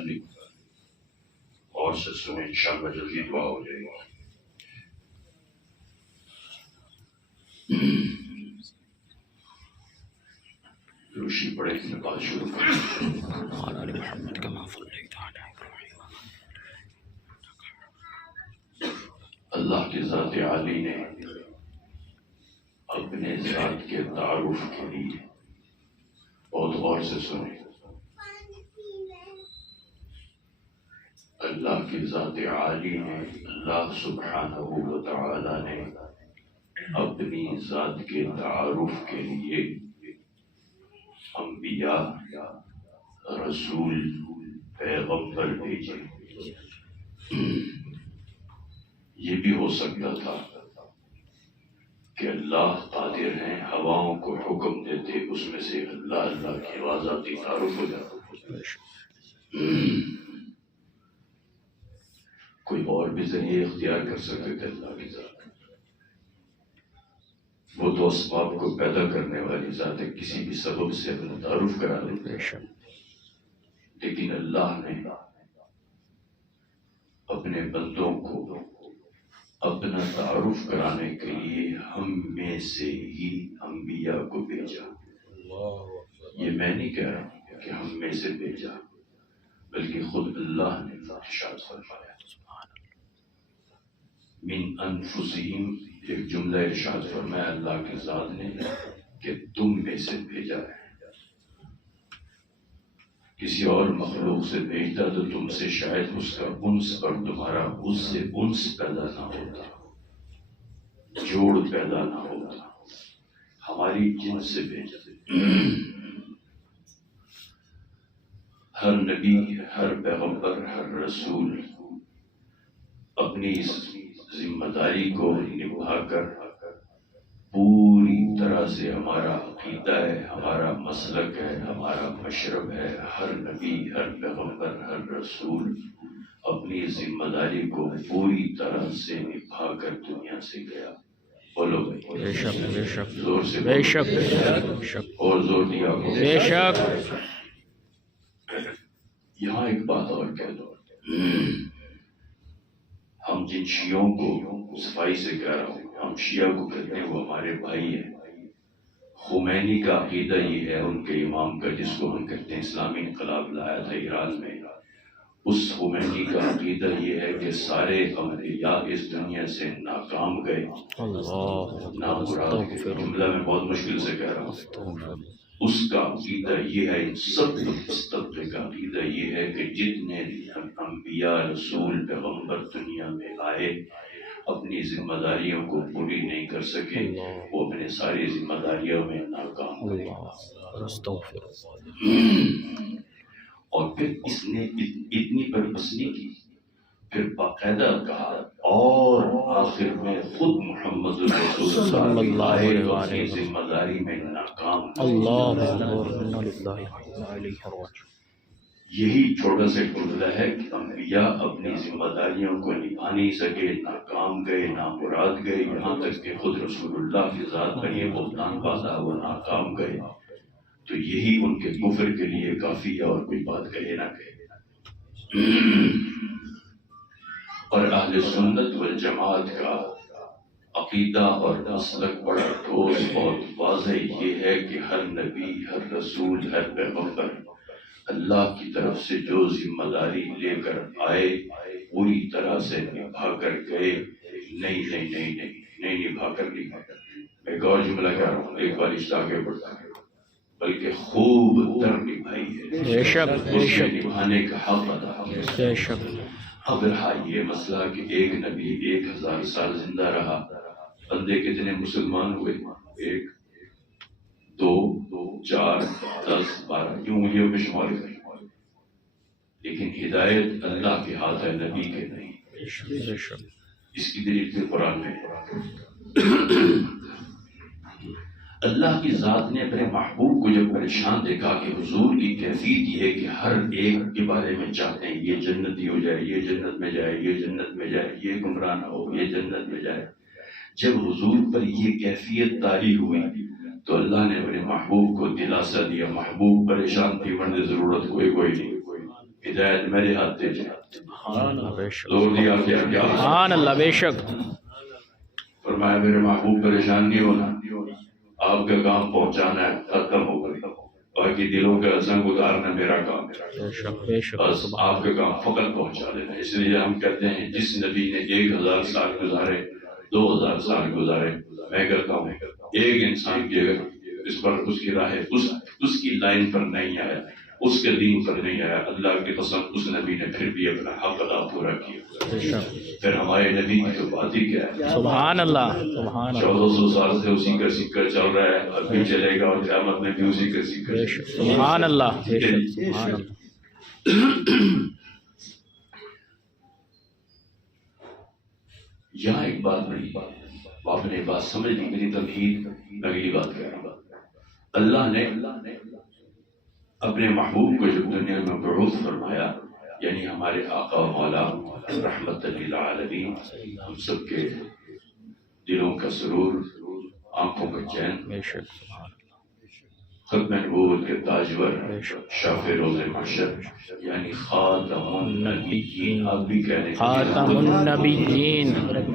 متعلق اور سے سنیں، انشاءاللہ جلدی دعا ہو جائے گا۔ روشنی پڑے کہ میں بات شروع کروں۔ اللہ کی ذات عالی نے اپنے ذات کے تعارف کے لیے بہت غور سے سنیں۔ اللہ کی ذات عالی نے، اللہ سبحانہ و تعالی نے اپنی ذات کے تعارف کے لیے انبیاء، رسول، پیغمبر بھیجے۔ یہ بھی ہو سکتا تھا کہ اللہ قادر ہیں، ہواؤں کو حکم دیتے اس میں سے اللہ اللہ کی ذاتی تعارف ہو جاتا۔ کوئی اور بھی ذریعے اختیار کر سکتے تھے اللہ کی ذات۔ وہ تو اسباب کو پیدا کرنے والی ذات ہے، کسی بھی سبب سے اپنا تعارف کرا دیتے، لیکن اللہ نے اپنے بندوں کو اپنا تعارف کرانے کے لیے ہم میں سے ہی انبیاء کو بھیجا۔ یہ میں نہیں کہہ رہا ہوں کہ ہم میں سے بھیجا، بلکہ خود اللہ نے ارشاد فرمایا من انفسہم، ایک جملہ ارشاد فرمایا اللہ کی ذات نے کہ تم میں سے بھیجا ہے۔ کسی اور مخلوق سے بھیجتا تو تم سے شاید اس کا انس اور تمہارا اس سے انس پیدا نہ ہوتا، جوڑ پیدا نہ ہوتا۔ ہماری جنس سے بھیجا۔ ہر نبی، ہر پیغمبر، ہر رسول اپنی ذمہ داری کو نبھا کر پوری طرح سے، ہمارا عقیدہ ہے، ہمارا مسلک ہے، ہمارا مشرب ہے، ہر نبی، ہر پیغمبر، ہر رسول اپنی ذمہ داری کو پوری طرح سے نبھا کر دنیا سے گیا۔ بولو بھائی، بے شک، بے شک، زور سے بے شک، اور زور دیا بے شک۔ یہاں ایک بات اور کہہ دو، ہم جن شیعوں کو صفائی سے کہہ رہا ہوں، ہم شیعہ کو کہتے ہیں، وہ ہمارے بھائی ہیں۔ خمینی کا عقیدہ یہ ہے، ان کے امام کا، جس کو ہم کہتے ہیں اسلامی انقلاب لایا تھا ایران میں، اس خمینی کا عقیدہ یہ ہے کہ سارے انبیاء اس دنیا سے ناکام گئے، نامراد گئے۔ جملہ میں بہت مشکل سے کہہ رہا ہوں۔ اس کا عقیدہ یہ ہے، ان سب اس طبقے کا عقیدہ یہ ہے کہ جتنے انبیاء، رسول، پیغمبر دنیا میں آئے، اپنی ذمہ داریوں کو پوری نہیں کر سکے، وہ اپنے ساری ذمہ داریوں میں ناکام ہوئے۔ اور پھر اس نے اتنی پر بس نہیں کی، پھر باقاعدہ کہا، اور آخر میں خود محمد رسول اللہ اپنی ذمہ داری میں ناکام ہوئے۔ یہی چھوٹا سا جملہ ہے کہ انبیاء اپنی ذمہ داریوں کو نبھا نہیں سکے، ناکام گئے، نامراد گئے، یہاں تک کہ خود رسول اللہ کی ذات پر یہ بہتان باندھا، وہ ناکام گئے۔ تو یہی ان کے کفر کے لیے کافی ہے، اور کوئی بات کہے نہ کہے۔ اور اہل سنت والجماعت کا عقیدہ اور مسلک بڑا ٹھوس اور واضح یہ ہے کہ ہر نبی، ہر رسول، ہر پیغمبر اللہ کی طرف سے جو ذمہ داری لے کر آئے، پوری طرح سے نبھا کر گئے۔ نہیں نبھا کر نہیں۔ ایک اور جملہ کہہ رہا ہوں، ایک بار آگے بڑھتا ہے، بلکہ خوب تر نبھائی ہے، بے شک، بے شک، نبھانے کا حق ادا ہے، بے شک۔ اب رہا یہ مسئلہ کہ ایک نبی 1000 سال زندہ رہا، بندے کتنے مسلمان ہوئے؟ 1، 2، 4، 10، 12، یوں انگلیوں پہ شمار کریں، لیکن ہدایت اللہ کے ہاتھ ہے، نبی کے نہیں۔ اس کی دلیل پھر قرآن میں اللہ کی ذات نے اپنے محبوب کو جب پریشان دیکھا کہ حضور کی کیفیت یہ ہے کہ ہر ایک کے بارے میں چاہتے ہیں یہ جنتی ہو جائے، یہ جنت میں جائے، یہ جنت میں جائے، یہ گمراہ نہ ہو، یہ جنت میں جائے۔ جب حضور پر یہ کیفیت طاری ہوئی تو اللہ نے اپنے محبوب کو دلاسا دیا، محبوب پریشان تھی ورنہ ضرورت کوئی نہیں۔ ہدایت میرے ہاتھ دے جائے. سبحان اللہ بے شک زور دیا کیا کیا سبحان اللہ بے شک فرمایا میرے محبوب پریشان نہیں ہونا، آپ کا کام پہنچانا ہے، ختم ہو گئی، باقی دلوں کا زنگ اتارنا میرا کام ہے. بے شک بے شک بس آپ کا کام فقط پہنچا دینا. اس لیے ہم کہتے ہیں جس نبی نے 1000 سال گزارے، 2000 سال گزارے، میں کہتا ہوں ایک انسان کی اگر اس پر اس کی راہ اس کی لائن پر نہیں آیا، اس کے دین پر نہیں آیا، اللہ کی قسم اس نبی نے پھر بھی اپنا حق ادا پورا کیا. بے شک پھر ہمارے نبی کی تو بات ہی کیا ہے. سبحان اللہ سبحان اللہ 1400 سال سے اسی کا سکہ چل رہا ہے، اب بھی چلے گا اور قیامت میں بھی اسی کا سکہ بے شک سبحان اللہ بے شک سبحان اللہ یہاں ایک بات بڑی بات آپ نے بات سمجھ لی، میری تمہید اگلی بات کر رہا ہوں. اللہ نے اپنے محبوب کو جب دنیا میں بعوث فرمایا، یعنی ہمارے آقا و مولا رحمت للعالمین، ہم سب کے دلوں کا سرور، آنکھوں کا چین، بے شک سبحان ختم نبوت کے تاجور، بے شک شاف روز محشر، یعنی خاتم النبیین. آپ بھی کہہ رہے ہیں خاتم النبیین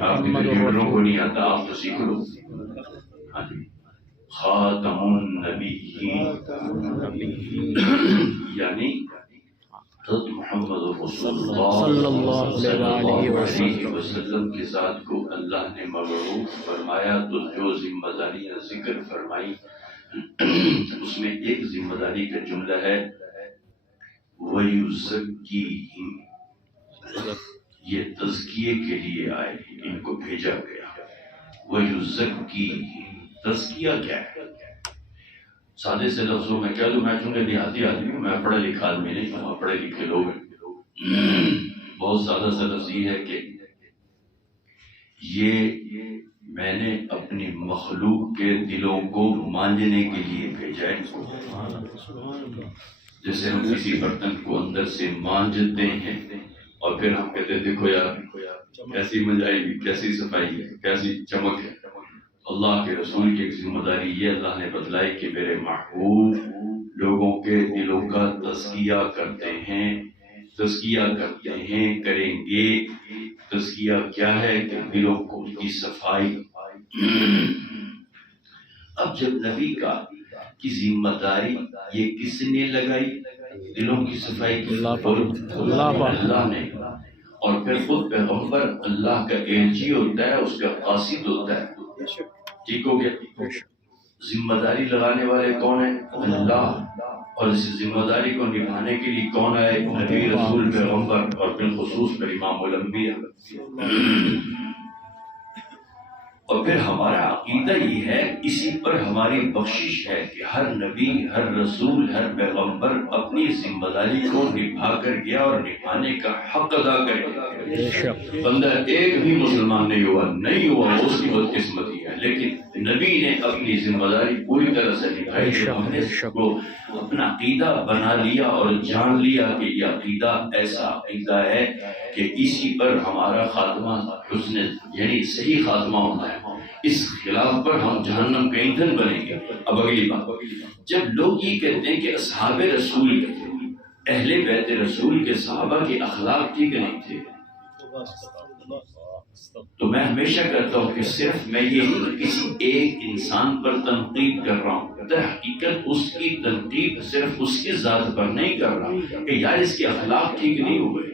آپ کی تجربوں کو نہیں آتا، آپ تو سیکھ لو. ہاں جی، خاتم النبیین یعنی حضرت محمد رسول صلی اللہ صلی علیہ اللہ وسلم علیہ وسلم کے ذات کو اللہ نے مبعوث فرمایا. تو جو ذمہ داریاں ذکر فرمائی اس میں ایک ذمہ داری کا جملہ ہے وَيُزَكِّيهِمْ، یہ تزکیے کے لیے آئے، ان کو بھیجا گیا. وَيُزَكِّيهِمْ، تزکیہ کیا ہے؟ سادے سے لفظوں میں کہہ دوں، میں چونکہ دیہاتی آدمی ہوں، میں پڑھے لکھا آدمی نہیں ہوں، پڑھے لکھے لوگ ہیں. بہت زیادہ سے لفظ یہ ہے کہ یہ میں نے اپنی مخلوق کے دلوں کو مانجنے کے لیے بھیجا ہے. جیسے ہم کسی برتن کو اندر سے مانجتے ہیں اور پھر ہم کہتے ہیں دیکھو یار کیسی منجائی بھی، کیسی صفائی ہے، کیسی چمک ہے. اللہ کے رسول کی ایک ذمہ داری یہ اللہ نے بتلائی کہ میرے محبوب لوگوں کے دلوں کا تزکیہ کرتے ہیں، تزکیہ کرتے ہیں، کریں گے. تزکیہ کیا ہے کہ دلوں کو کی صفائی. اب جب نبی کی ذمہ داری یہ کس نے لگائی؟ دلوں کی صفائی کی اللہ نے. اور پھر خود پیغمبر اللہ کا ایلچی ہوتا ہے، اس کا قاصد ہوتا ہے. ٹھیک ہو گیا؟ ذمہ داری لگانے والے کون ہیں؟ اللہ. اور اس ذمہ داری کو نبھانے کے لیے کون آئے؟ نبی، رسول، پیغمبر، اور بالخصوص پر امام الانبیاء. اور پھر ہمارا عقیدہ یہ ہے، اسی پر ہماری بخشش ہے کہ ہر نبی، ہر رسول، ہر پیغمبر اپنی ذمہ داری کو نبھا کر گیا اور نبھانے کا حق ادا کر گیا. بندہ ایک بھی مسلمان نہیں ہوا اس کی بدقسمتی ہے، لیکن نبی نے اپنی ذمہ داری پوری طرح سے نبھائی. ہم نے اس کو اپنا عقیدہ بنا لیا اور جان لیا کہ یہ عقیدہ ایسا عقیدہ ہے کہ اسی پر ہمارا خاتمہ حسن یعنی صحیح خاتمہ ہونا ہے. اس خلاف پر ہم جہنم کا ایندھن بنیں گے. اب اگلی بات، جب لوگ یہ کہتے ہیں کہ اصحاب رسول اہل بیت رسول کے صحابہ کے اخلاق ٹھیک نہیں تھے، تو میں ہمیشہ کہتا ہوں کہ صرف میں یہ کسی ایک انسان پر تنقید کر رہا ہوں، در حقیقت اس کی تنقید صرف اس کی ذات پر نہیں کر رہا کہ یار اس کے اخلاق ٹھیک نہیں ہوئے،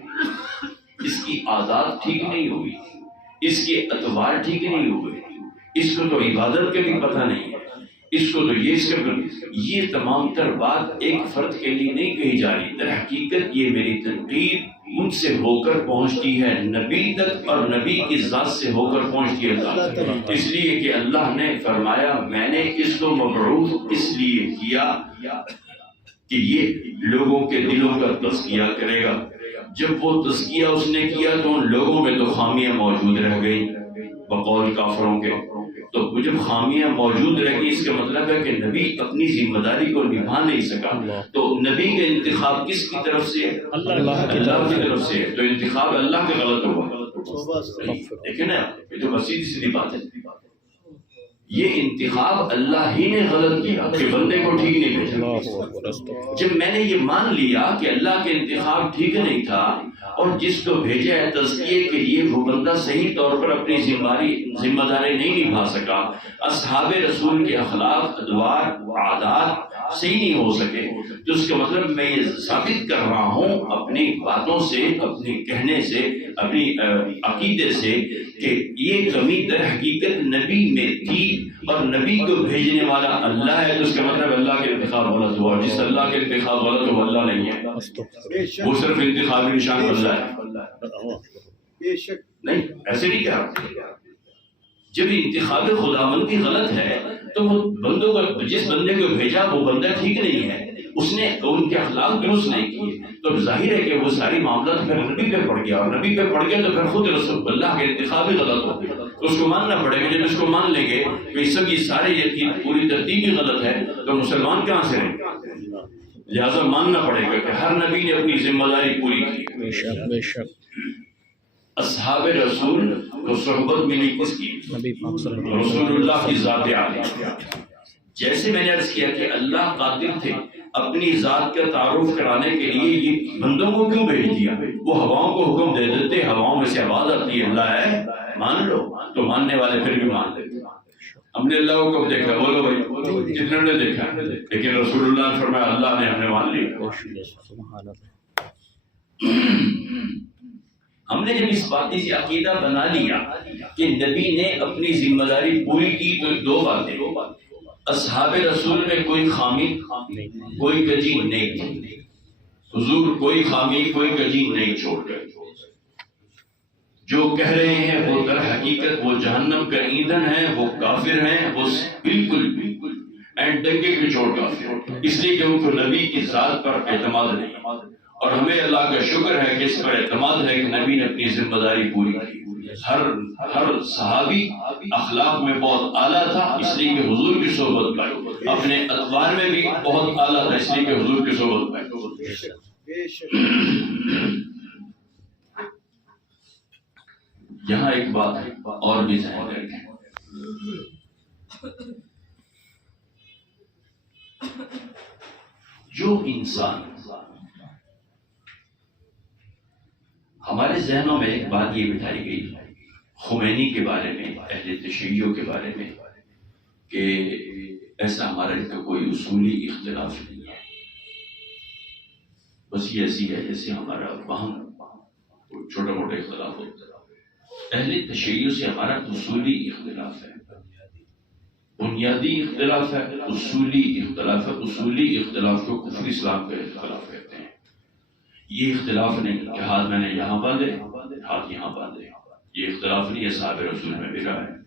اس کی عادات ٹھیک نہیں ہوئی، اس کے اطوار ٹھیک نہیں ہوئے، اس کو تو عبادت کا بھی پتہ نہیں ہے، اس کو تو یہ تمام تر بات ایک فرد کے لیے نہیں کہی جا رہی. در حقیقت یہ میری تنقید مجھ سے ہو کر پہنچتی ہے نبی تک، اور نبی کی ذات سے ہو کر پہنچتی ہے اللہ تک. اس لیے کہ اللہ نے فرمایا میں نے اس کو مبعوث اس لیے کیا کہ یہ لوگوں کے دلوں کا تزکیہ کرے گا. جب وہ تزکیہ اس نے کیا تو ان لوگوں میں تو خامیاں موجود رہ گئی بقول کافروں کے. تو جب خامیاں موجود رہ گئی اس کا مطلب ہے کہ نبی اپنی ذمہ داری کو نبھا نہیں سکا. تو نبی کا انتخاب کس کی طرف سے ہے؟ اللہ کی طرف سے ہے. تو انتخاب اللہ کا غلط ہوا. لیکن یہ تو سیدھی بات ہے. یہ انتخاب اللہ ہی نے غلط کیا کہ بندے کو ٹھیک نہیں بھیجا۔ جب میں نے یہ مان لیا کہ اللہ کے انتخاب ٹھیک نہیں تھا اور جس کو بھیجا ہے تزکیے کے لیے وہ بندہ صحیح طور پر اپنی ذمہ داری نہیں نبھا سکا، اصحاب رسول کے اخلاق، ادوار، عادات صحیح نہیں ہو سکے، تو اس کا مطلب میں یہ ثابت کر رہا ہوں اپنی باتوں سے، اپنے کہنے سے، اپنی عقیدے سے کہ یہ کمی در حقیقت نبی میں تھی اور نبی کو بھیجنے والا اللہ ہے، تو اس کا مطلب اللہ کے انتخاب غلط ہوا، جس اللہ کے انتخاب غلط ہو اللہ نہیں ہے، وہ صرف انتخابی نشان اللہ ہے۔ نہیں ایسے نہیں کہہ رہا، جب انتخاب خداوندی غلط ہے تو وہ بندوں کا، جس بندے کو بھیجا وہ بندہ ٹھیک نہیں ہے، اس نے ان کے اخلاق درست نہیں کیے، تو ظاہر ہے کہ وہ ساری معاملات پھر نبی پہ پڑ گیا، اور نبی پہ پڑ گیا تو پھر خود رسول اللہ کے انتخاب ہی غلط ہو گیا، تو اس کو ماننا پڑے گا۔ جب اس کو مان لیں گے کہ اس سب یہ سارے یہ پوری ترتیب ہی غلط ہے تو مسلمان کہاں سے رہیں گے؟ لہٰذا ماننا پڑے گا کہ ہر نبی نے اپنی ذمہ داری پوری کی۔ بے شک بے شک۔ اصحاب رسول کو صحبت ملی کس کی؟ نبی پاک صلی اللہ علیہ وسلم، رسول اللہ کی ذات عالیہ۔ جیسے میں نے عرض کیا کہ اللہ قادر تھے اپنی ذات کا تعارف کرانے کے لیے یہ بندوں کو کیوں بھیج دیا؟ وہ ہواؤں کو حکم دے دیتے، ہواؤں میں سے آواز آتی ہے اللہ ہے مان لو، تو ماننے والے پھر بھی مان لیتے۔ ہم نے اللہ کو کب دیکھا؟ بولو بھائی، کتنے نے دیکھا؟ لیکن رسول اللہ نے فرمایا اللہ نے ہم نے مان لیا۔ سبحان اللہ۔ ہم نے جب اس بات سے عقیدہ بنا لیا کہ نبی نے اپنی ذمہ داری پوری کی تو دو باتیں، اصحاب رسول میں کوئی خامی، کوئی کجی نہیں تھی، حضور کوئی خامی، کوئی کجی نہیں چھوڑ گئے۔ جو کہہ رہے ہیں وہ در حقیقت وہ جہنم کا ایندھن ہے، وہ کافر ہیں، وہ بالکل اینڈ ڈنگے کے چوٹ کافر، اس لیے کہ ان کو نبی کی ذات پر اعتماد نہیں، اور ہمیں اللہ کا شکر ہے کہ اس پر اعتماد ہے کہ نبی نے اپنی ذمہ داری پوری کی۔ ہر صحابی اخلاق میں بہت اعلیٰ تھا اس لیے کہ حضور کی صحبت پائی، اپنے اطوار میں بھی بہت اعلیٰ تھا اس لیے کہ حضور کی صحبت پائی۔ یہاں ایک بات اور بھی ذہن میں رکھیں، جو انسان، ہمارے ذہنوں میں ایک بات یہ بٹھائی گئی خمینی کے بارے میں، اہل تشیع کے بارے میں، کہ ایسا ہمارا ان کا کوئی اصولی اختلاف نہیں ہے، بس یہ ایسی ہے جیسے ہمارا باہم چھوٹا موٹا اختلاف ہوتا ہے۔ اہل تشیع سے ہمارا اصولی اختلاف ہے، بنیادی اختلاف ہے، اصولی اختلاف ہے۔ اصولی اختلاف کو کفر اسلام کا اختلاف کہتے ہیں۔ یہ اختلاف نہیں کہ ہاتھ میں نے یہاں باندھے، ہاتھ یہاں باندھے، یہ اختلاف نہیں ہے، صحابہ رسول میں بھی رہا ہے۔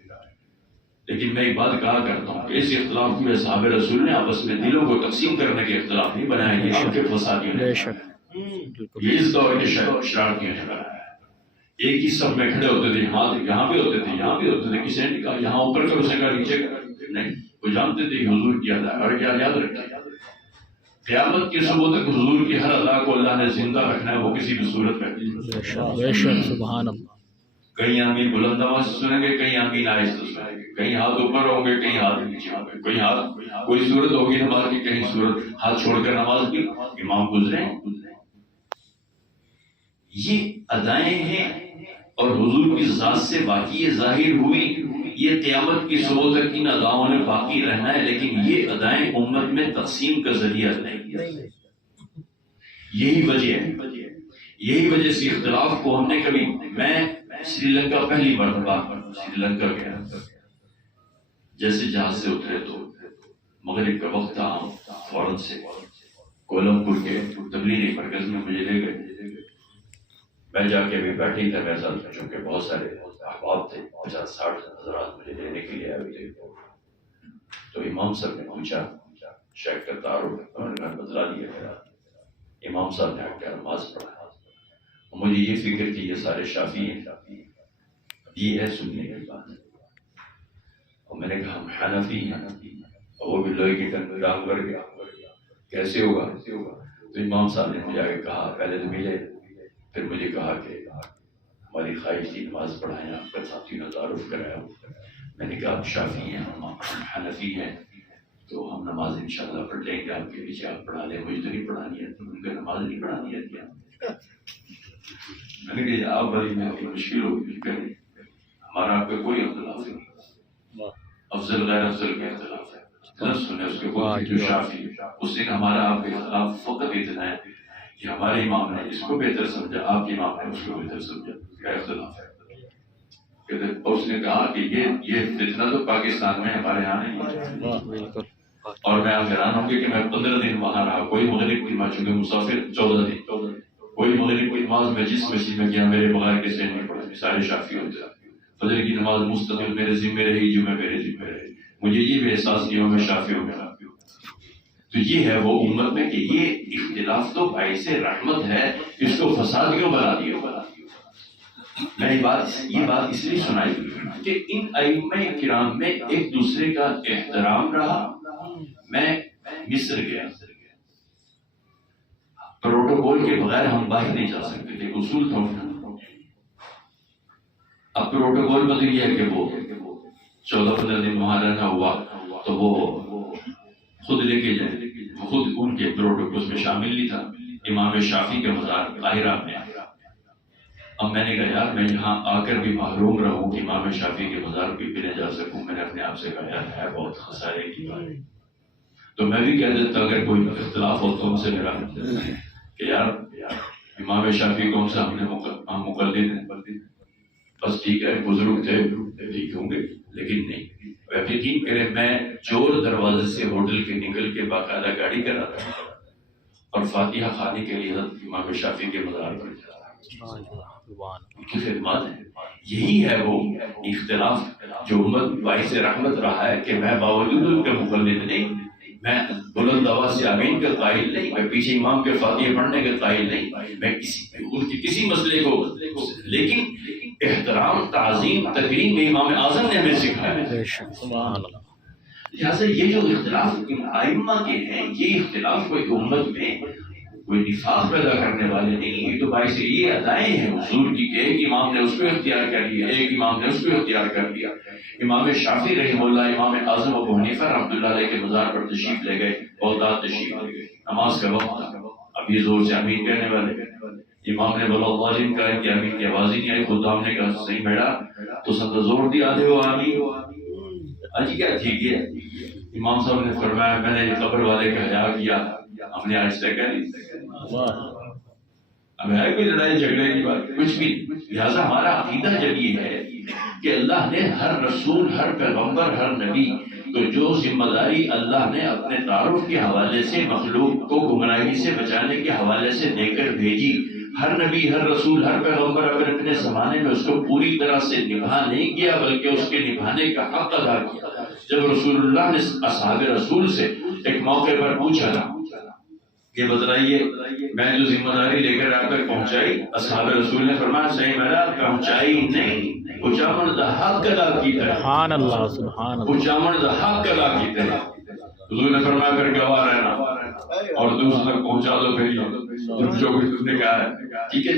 لیکن میں ایک بات کہا کرتا ہوں کہ اس اختلاف کو صحابہ رسول نے آپس میں دلوں کو تقسیم کرنے کے اختلاف نہیں بنایا، یہ آپ کے فسادیوں نے، یہ اس دور کے شرارتیوں نے بنایا ہے۔ ایک ہی سب میں کھڑے ہوتے تھے، ہاتھ یہاں بھی ہوتے تھے، یہاں بھی ہوتے تھے، کسی نے کہا یہاں اوپر کر، اس نے کہا نیچے کر، نہیں، وہ جانتے تھے حضور کیا تھا، اور کیا یاد رکھیں قیامت کی صبح تک حضور کی ہر ادا کو اللہ نے زندہ رکھنا ہے، وہ کسی بھی صورت میں۔ بے شک سبحان اللہ۔ کہیں آمین بلند آواز سے سنیں گے، کہیں آمین آہستہ سنیں گے، کہیں ہاتھ اوپر ہوں گے، کہیں ہاتھ نیچے ہوں گے، کہیں ہاتھ کوئی صورت ہوگی نماز کی، کہیں صورت ہاتھ چھوڑ کر نماز کی، امام گزرے۔ یہ ادائیں ہیں اور حضور کی ذات سے باقی ظاہر ہوئی، یہ قیامت کی صبح تک ان اداؤں نے باقی رہنا ہے، لیکن یہ ادائیں امت میں تقسیم کا ذریعہ نہیں۔ یہی وجہ ہے، یہی وجہ سے اختلاف کو ہم نے کبھی، میں سری لنکا پہلی مرتبہ سری لنکا گیا، جیسے جہاز سے اترے تو مغرب کا وقت تھا، فوراً سے کولمپور کے تبلیغی مرکز میں مجھے لے گئے۔ میں جا کے بھی بیٹھے ہی تھا، میرے ساتھ چونکہ بہت سارے احباب تھے، 50-60 حضرات مجھے لینے کے لیے آئے تھے۔ تو امام صاحب نے پوچھا شیخ کا تعارف، انہوں نے کہا بتلا دیا میرا۔ امام صاحب نے آ کے نماز پڑھا، مجھے یہ فکر تھی یہ سارے شافعی ہیں، یہ ہے سننے کی بات، اور میں نے کہا ہم حنفی ہیں، اور وہ بھی لوہے کی ٹانگ بھر گیا، کیسے ہوگا؟ تو امام صاحب نے مجھے آگے کہا، پہلے تو ملے، پھر مجھے کہا کہ ہماری خواہش تھی نماز پڑھائیں، آپ کا ساتھی کا تعارف کرایا۔ میں نے کہا آپ شافعی ہیں ہم حنفی ہیں تو ہم نماز انشاءاللہ پڑھ لیں گے آپ کے پیچھے، آپ پڑھا لیں، مجھے تو نہیں پڑھانی ہے، ان کو نماز نہیں پڑھانی ہے کیا؟ میں نے کہا آپ بھائی میں مشکل ہوگی، کریں ہمارا آپ کا کوئی اختلاف نہیں، افضل غیر افضل کا اختلاف ہے، سنے اس کے بعد جو شافعی اس نے ہمارا آپ کے اختلاف فقط اتنا ہے کہ ہمارے امام نے اس کو بہتر سمجھا، آپ کے امام نے اس کو بہتر سمجھا، کیا اختلاف ہے؟ اس نے کہا کہ یہ فتنہ تو پاکستان میں ہمارے یہاں نہیں ہے، اور میں آپ حیران ہوں گے کہ میں 15 دن وہاں رہا، کوئی مغرب کی نماز، چونکہ مسافر 14 دن، کوئی مغرب کی نماز میں جس مسجد میں گیا میرے بغیر کسی نے نہیں پڑھا، سارے شافعی ہوتے ہیں، فجر کی نماز مستقل میرے ذمہ رہی، جمعہ میرے ذمہ رہی، مجھے یہ بھی احساس نہیں ہوا میں شافعی ہوں گا۔ تو یہ ہے وہ امت میں کہ یہ اختلاف تو باعث رحمت ہے، اس کو فساد کیوں بنا دیا؟ میں یہ بات اس لیے سنائی کہ ان ائمہ کرام میں ایک دوسرے کا احترام رہا۔ میں مصر گیا، پروٹوکول کے بغیر ہم باہر نہیں جا سکتے تھے، اصول تھا۔ اب پروٹوکول بدل گیا کہ وہ 14-15 دن وہاں رہنا ہوا تو وہ خود لے کے جائیں، خود ان کے پروٹوکول میں شامل نہیں تھا۔ امام شافعی کے مزار قاہرہ میں، اب میں نے کہا یار میں یہاں آ کر بھی محروم رہوں کہ امام شافعی کے مزار پہ بھی نہ جا سکوں، میں نے اپنے آپ سے کہا یار ہے بہت خسارے کی بات، تو میں بھی کہہ دیتا اگر کوئی اختلاف ہو تو ان سے میرا کہ یار امام شافعی کون سا ہم مقلد ہیں، بس ٹھیک ہے بزرگ تھے ٹھیک ہوں گے، لیکن نہیں، یقین کریں میں چور دروازے سے ہوٹل کے نکل کے باقاعدہ گاڑی کرا تھا اور فاتحہ خانے کے لیے امام شافعی کے مزار پر جاتا کی خدمات ہے۔ یہی ہے وہ اختلاف جو امت باعث رحمت رہا ہے کہ میں باوجود ان کے مقلد نہیں، میں بلند آواز سے آمین کا قائل نہیں، میں پیچھے امام کے فاتحہ پڑھنے کے قائل نہیں، میں کسی مسئلے کو، لیکن احترام تعظیم تکریم امام اعظم نے ہمیں سکھایا ہے۔ لہٰذا یہ جو اختلاف ائمہ کے ہیں، یہ اختلاف کوئی امت میں کوئی نفاق پیدا کرنے والے نہیں، یہ تو باعث یہ ادائیں ہیں حضور کی کہ ایک امام نے اس کو اختیار کر لیا، ایک امام نے اس کو اختیار کر لیا۔ امام شافعی رحمہ اللہ، امام اعظم ابو حنیفہ رحمۃ اللہ علیہ کے مزار پر تشریف لے گئے، بغداد تشریف لے گئے، نماز کا وقت تھا، اب یہ زور سے آمین کہنے والے، امام نے بولا اللہ کہا کہ آمین کی آواز ہی نہیں آئی، خدام نے کہا صحیح بیٹا تو سب زور دیا دے وہ آمین، آج کیا ٹھیک ہے؟ امام صاحب نے فرمایا میں نے قبر والے کا حیا کیا، ہم نے آہستہ کہہ لی، اب ہے کوئی لڑائی جھگڑے کی بات کچھ بھی۔ لہٰذا ہمارا عقیدہ جب یہ ہے کہ اللہ نے ہر رسول، ہر پیغمبر، ہر نبی تو جو ذمہ داری اللہ نے اپنے تعارف کے حوالے سے مخلوق کو گمراہی سے بچانے کے حوالے سے دے کر بھیجی، ہر نبی، ہر رسول، ہر پیغمبر اگر اپنے زمانے میں اس کو پوری طرح سے نبھا نہیں کیا بلکہ اس کے نبھانے کا حق ادا کیا۔ جب رسول اللہ نے اصحاب رسول سے ایک موقع پر پوچھا کہ بتلائیے میں جو ذمہ داری لے کر آپ تک پہنچائی، اصحاب رسول نے فرمایا صحیح میرا پہنچائی نہیں، پہنچاون دا حق ادا کیتا ہے، سبحان اللہ سبحان اللہ، پہنچاون دا حق ادا کیتا ہے۔ حضور نے فرمایا پھر گواہ رہنا اور دوسروں تک پہنچا دو پھر جو کچھ تم نے کہا ہے، ٹھیک ہے۔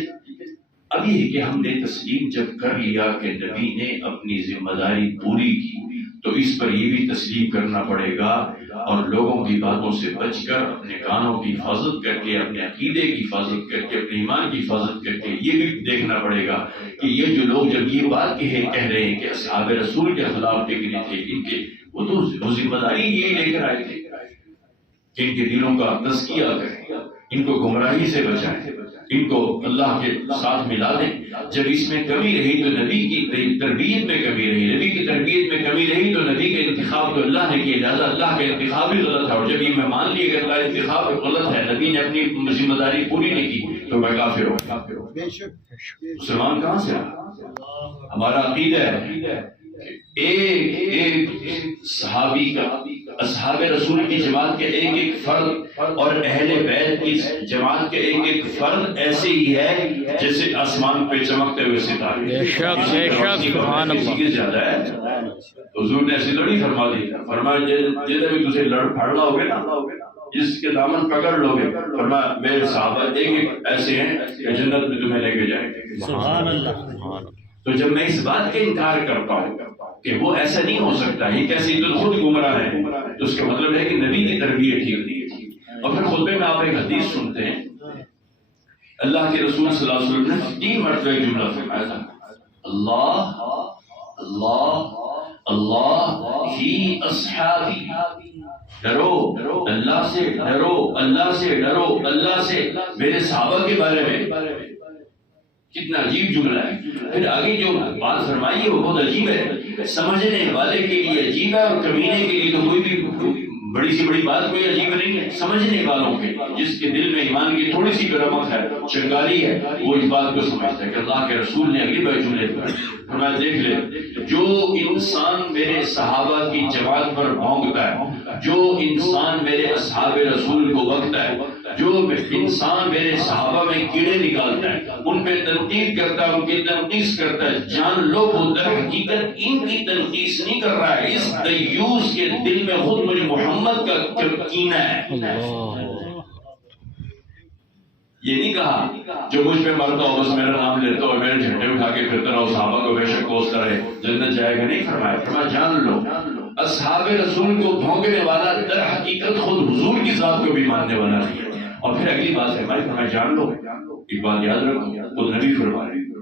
اب یہ کہ ہم نے تسلیم جب کر لیا کہ نبی نے اپنی ذمہ داری پوری کی تو اس پر یہ بھی تسلیم کرنا پڑے گا اور لوگوں کی باتوں سے بچ کر اپنے کانوں کی حفاظت کر کے، اپنے عقیدے کی حفاظت کر کے، اپنے ایمان کی حفاظت کر کے یہ بھی دیکھنا پڑے گا کہ یہ جو لوگ جب یہ بات کہہ رہے ہیں کہ اصحاب رسول کے خلاف ٹکنے تھے ان کے، وہ تو ذمہ داری یہی لے کر آئے تھے کہ ان کے دلوں کا تزکیہ کریں، ان کو گمراہی سے بچائیں، ان کو اللہ کے ساتھ ملا دیں۔ جب اس میں کمی رہی تو نبی کی تربیت میں کمی رہی، نبی کی تربیت میں کمی رہی تو نبی کا انتخاب تو اللہ نے کیا، لہٰذا اللہ کا انتخاب بھی غلط ہے، اور جب یہ میں مان لیے کہ اللہ کا انتخاب غلط ہے، نبی نے اپنی ذمہ داری پوری نہیں کی تو میں کافر ہوں۔ مسلمان کہاں سے آیا؟ ہمارا عقیدہ ہے ایک صحابی کا، اصحاب رسول کی جماعت کے ایک ایک فرد اور اہل بیت کی جماعت کے ایک ایک فرد ایسے ہی ہے جیسے آسمان پہ چمکتے ہوئے ستارے، بے شک سبحان اللہ، زیادہ ہے۔ حضور نے ایسی لڑی فرما دی، فرمایا جیسے بھی تجھے لڑ پھاڑنا ہوگے نا، جس کے دامن پکڑ لو گے، فرمایا میرے صحابہ ایک ایک ایسے ہیں کہ جنت میں تمہیں لے کے جائیں گے۔ سبحان اللہ۔ تو جب میں اس بات کا انکار کرتا ہوں کہ وہ ایسا نہیں ہو سکتا، یہ کیسے تو خود گمراہ ہے، تو اس کا مطلب ہے کہ نبی کی تربیت ٹھیک نہیں ہے۔ اور پھر خطبے میں آپ ایک حدیث سنتے ہیں، اللہ کے رسول صلی اللہ علیہ وسلم نے 3 مرتبہ ایک جملہ فرمایا تھا، اللہ اللہ اللہ ہی اصحابی، ڈرو اللہ سے، ڈرو اللہ سے، ڈرو اللہ سے میرے صحابہ کے بارے میں۔ کتنا عجیب جملہ ہے۔ پھر آگے جو بات فرمائی ہے وہ بہت عجیب ہے، سمجھنے والے کے لیے عجیب ہے اور کمینے کے لیے تو کوئی بھی بڑی سی بڑی بات کوئی عجیب نہیں ہے۔ سمجھنے والوں کے، جس کے دل میں ایمان کی تھوڑی سی گرمت ہے، چنگاری ہے، وہ اس بات کو سمجھتا ہے کہ اللہ کے رسول نے اگلی بار جملے فرمایا، دیکھ لے، جو انسان میرے صحابہ کی جماعت پر بھونکتا ہے، جو انسان میرے اصحاب رسول کو بکتا ہے، جو انسان میرے صحابہ میں کیڑے نکالتا ہے، ان پہ تنقید کرتا ہے، ان کی تنقید کرتا ہے، جان لو وہ در حقیقت ان کی تنقید نہیں کر رہا ہے، اس دیوس کے دل میں خود مجھے محمد کا کینہ ہے۔ یہ نہیں کہا جو مجھ پہ مرتا ہو بس میرا نام لیتا ہو، میرے جھنڈے اٹھا کے پھرتا رہو، صحابہ کو بے شک کوستا رہے، جنت جائے گا، نہیں فرمایا۔ فرمایا جان لو اصحاب رسول کو بھونکنے والا در حقیقت خود حضور کی ذات کو بھی ماننے والا نہیں ہے۔ اور پھر اگلی بات ہے ہماری، فرمایا جان لو، ایک بات یاد رکھو، وہ نبی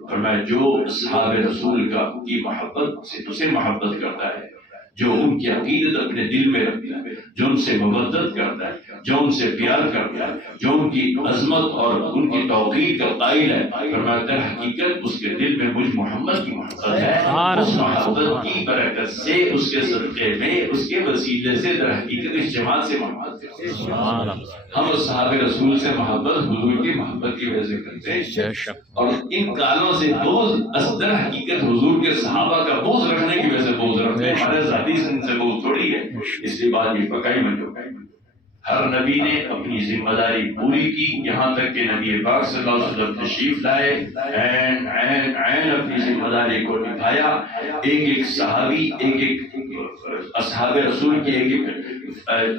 فرمایا جو اصحاب رسول کی محبت سے اسے محبت کرتا ہے، جو ان کی عقیدت اپنے دل میں رکھتا ہے، جو ان سے مودت کرتا ہے، جو ان سے پیار کرتا ہے، جو ان کی عظمت اور ان کی توقیر کا قائل ہے، فرمایا در حقیقت اس کے دل میں مجھ محمد کی محبت ہے۔ اس محبت کی برکت سے، اس کے صدقے میں، اس کے وسیلے سے در حقیقت اس جماعت سے محبت کرتے ہیں۔ ہم صحاب رسول سے محبت حضور کی محبت کی وجہ سے کرتے ہیں، اور ان کالوں سے بغض در حقیقت حضور کے صحابہ کا بغض رکھنے کی وجہ سے بغض رکھتے ہیں، ہمارے ذاتی سے ان سے بغض تھوڑی ہے۔ اس لیے بات یہ پکائی میں جو ہر نبی نے اپنی ذمہ داری پوری کی، یہاں تک کہ نبی پاک صلی اللہ علیہ وسلم تشریف لائے، عین اپنی ذمہ داری کو نبھایا۔ ایک ایک صحابی، ایک ایک اصحاب رسول کی، ایک ایک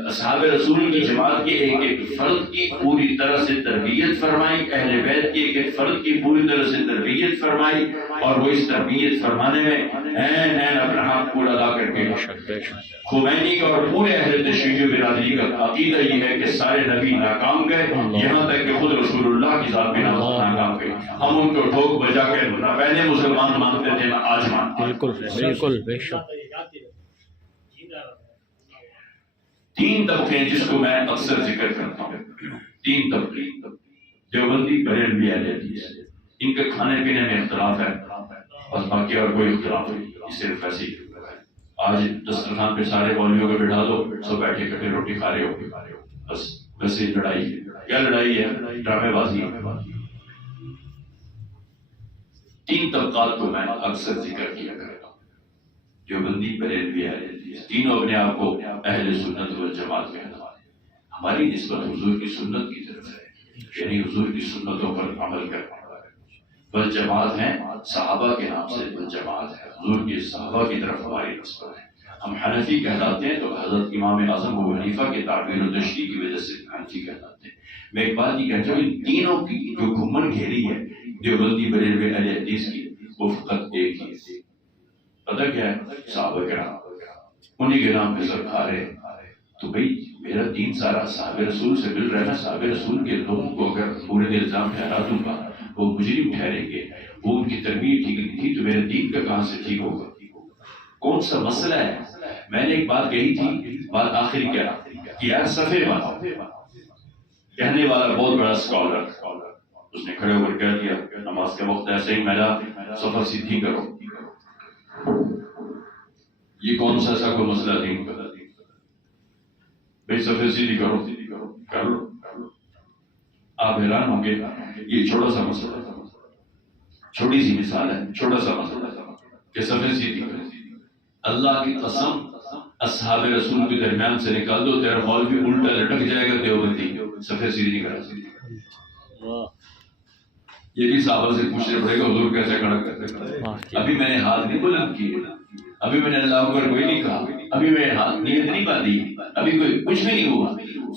اصحاب رسول کی جماعت کے ایک ایک فرد کی پوری طرح سے تربیت فرمائی، اہل بیت کی ایک ایک فرد کی پوری طرح سے تربیت فرمائی، اور وہ اس تربیت فرمانے میں عین اپنا حق پورا ادا کر کے خمینی کا اور پورے اہل تشیع برادری کا عقیدہ یہ ہے کہ سارے نبی ناکام گئے، یہاں تک کہ خود رسول اللہ کی ذات بھی ناکام گئی۔ ہم ان کو ٹھوک بجا کے نہ پہلے مسلمان مانتے تھے نہ آج مانتے۔ بالکل بالکل بے شک۔ 3 طبقے جس کو میں اکثر ذکر کرتا ہوں، 3 طبقے، دیوبندی، بریلوی، اہل حدیث، ان کے کھانے پینے میں اختلاف ہے، بس باقی اور کوئی اختلاف نہیں، یہ صرف ایسے ہی۔ آج دسترخوان پہ سارے مولویوں کو بٹھا دو، سب بیٹھے کٹے روٹی کھا رہے ہو، بس ویسے لڑائی ہے۔ کیا لڑائی ہے؟ ڈرامے بازی ہے۔ 3 طبقات کو میں اکثر ذکر کیا کرتا ہوں، دیوبندی، بریلوی، اہل حدیث، تینوں اپنے آپ کو اہل سنت والجماعت کہنا ہے۔ ہماری نسبت حضور کی سنت کی طرف ہے، یعنی حضور کی سنتوں پر عمل کرنا۔ والجماعت ہیں صحابہ کے نام سے، والجماعت ہے حضور کے صحابہ کی طرف ہماری نسبت ہے۔ ہم حنفی کہلاتے ہیں تو حضرت امام اعظم ابو حنیفہ کے تعبیر و تشریح کی وجہ سے حنفی کہلاتے ہیں۔ میں ایک بات یہ کہتا ہوں، ان تینوں کی جو گھمن گھیری ہے دیوبندی، بریلوی، اہل حدیث کی، وہ فقط ایک ہی ہے۔ پتہ کیا ہے؟ صحابہ کرام، انہی کے نام پہ سر کھا رہے ہیں۔ تو بھئی میرا دین سارا صحابہ رسول سے مل رہا ہے نا، صحابہ رسول کے لوگوں کو اگر پورے الزام ٹھہرا دوں گا وہ مجرم ٹھہریں گے، وہ ان کی تربیت ٹھیک نہیں تھی، تو میرے دین کا کہاں سے ٹھیک ہوگا؟ کون سا مسئلہ ہے؟ میں نے ایک بات کہی تھی، بات آخری کیا کہ یار صفے بات کہنے والا بہت بڑا اسکالر، اس نے کھڑے ہو کر کہہ دیا نماز کا وقت ایسے ہی میرا صفا سیدھی کرو۔ یہ کون سا ایسا کوئی مسئلہ دین کا؟ بھائی صفے سیدھی کرو، کر لو۔ آپ حیران ہوں گے، یہ چھوٹا سا مسئلہ، چھوٹی سی مثال ہے، چھوٹا سا مسئلہ کہ صفے سیدھی کرو۔ اللہ کی قسم اصحاب رسول کے درمیان سے نکال دو، تیرا مولوی الٹا لٹک جائے گا دیوبندی، صفے سیدھی نہیں کرا سکتے۔ یہ بھی صحابہ سے پوچھنا پڑے گا حضور کیسے کھڑا کرتے ہیں۔ ابھی میں نے ہاتھ نہیں بلند کیے، ابھی میں نے اللہ اکبر کوئی نہیں کہا، ابھی میں نے ہاتھ نیت نہیں باندھی، ابھی کوئی کچھ بھی نہیں ہوا،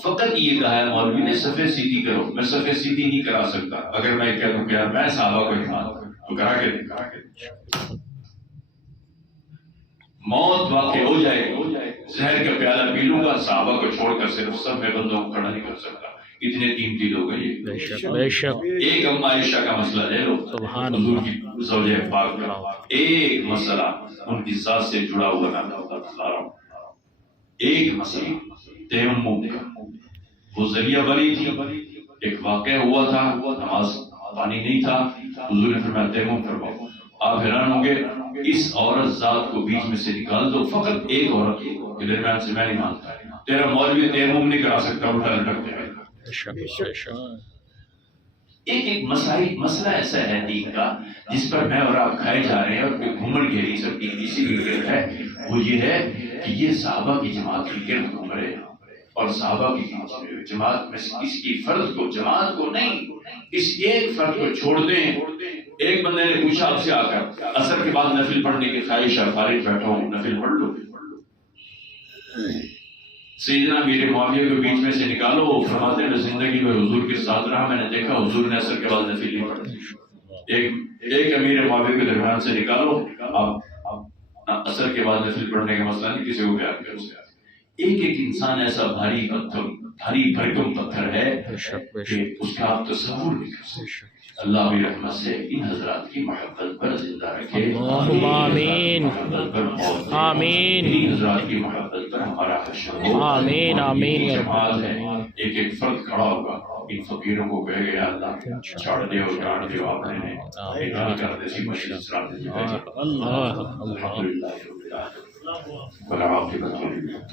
فقط یہ کہا ہے مولوی نے صفے سیدھی کرو۔ میں صفے سیدھی نہیں کرا سکتا۔ اگر میں کہہ دوں کہ یار میں صحابہ کو تو کرا کے دیں، موت واقع ہو جائے، زہر کا پیالہ پی لوں گا، صحابہ کو چھوڑ کر صرف سب میں بندوں کو کھڑا نہیں کر سکتا، اتنے قیمتی لوگ ہیں یہ۔ بے شک بے شک، ایک ام عائشہ کا مسئلہ لے لو، سبحان حضور اللہ، کی زوجہ پاک کا ایک مسئلہ ان کی ذات سے جڑا ہوا میں بتا رہا ہوں، ایک مسئلہ تیمم کا، وہ ذریعہ بنی تھی، ایک واقعہ ہوا تھا، نماز پانی نہیں تھا، حضور نے فرمایا تیمم کرواؤ، آپ حیران ہوں گے، اس عورت ذات کو بیچ میں سے نکال دو، فقط ایک عورت کے درمیان سے میں نہیں مانتا، تیرا مولوی تیمم نہیں کرا سکتا، الٹا لٹکتے ہیں۔ بے شک بے شک، ایک ایک مسئلہ ایسا ہے دین کا جس پر میں اور آپ کھائے جا رہے ہیں اور کوئی گھومن گھیری سب دین اسی کے گرد ہے، وہ یہ ہے کہ یہ صحابہ کی جماعت کے گرد گھوم رہے ہیں، اور صحابہ کی جماعت میں سے کسی کی فرد کو، جماعت کو نہیں، اس ایک فرد کو چھوڑ دیں۔ ایک بندے نے پوچھا آپ سے آ کر، عصر کے بعد نفل پڑھنے کی خواہش ہے، فارغ بیٹھا ہوں، نفل پڑھ لو۔ سیدنا میرے معاویہ کو بیچ میں سے نکالو، فرماتے ہیں زندگی میں حضور کے ساتھ رہا، میں نے دیکھا حضور نے عصر کے بعد نفل نہیں پڑھی۔ ایک امیر معاویہ کے درمیان سے نکالو، آپ عصر کے بعد نفل پڑھنے کا مسئلہ نہیں کسی کو بیان کر سکتے۔ ایک ایک انسان ایسا بھاری پتھر، بھاری بھرکم پتھر ہے کہ اس کا آپ تصور نہیں کر سکتے۔ اللہ بھی رحمت سے ان حضرات کی محبت پر زندہ رکھے، اللہم آمین آمین، ان حضرات کی محبت پر ہمارا حشر ہو، آمین آمین یا رب جماعت ہے، ایک ایک فرد کھڑا ہوگا، ان فقیروں کو کہے گا یا اللہ چھاڑ دے اور ڈانٹ دے، آپ نے نکال کر دے سی مشکل سرات دے، اللہ اللہ الحمدللہ رب العالمین والعاقبۃ للمتقین۔